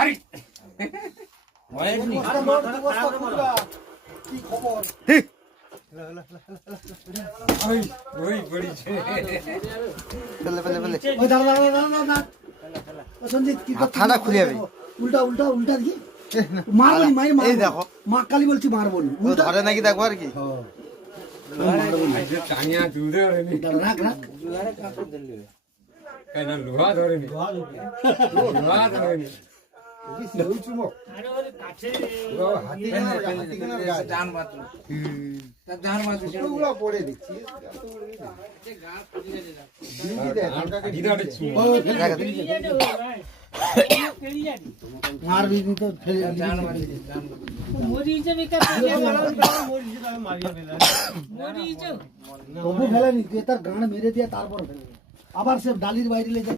আরে কি খবর? ওই বড়ি ফেলে ফেলে ফেলে ওই দাঁড়া ও সঞ্জিত কি মাথাটা খুলে যাবে। উল্টা কি মারবো নি মাই এই দেখো। মা কালী বলছি মারবো নি ও ধরে নাকি দেখবো আর কি। টানিয়া দুধে ধরেনি রাখ কেন লোহা ধরেনি লোহা ধরেনি মারবি তো ফেলে তবু ফেলেনি তার গান মেরে দিয়ে তারপর ফেলে আবার সে ডালির বাইরে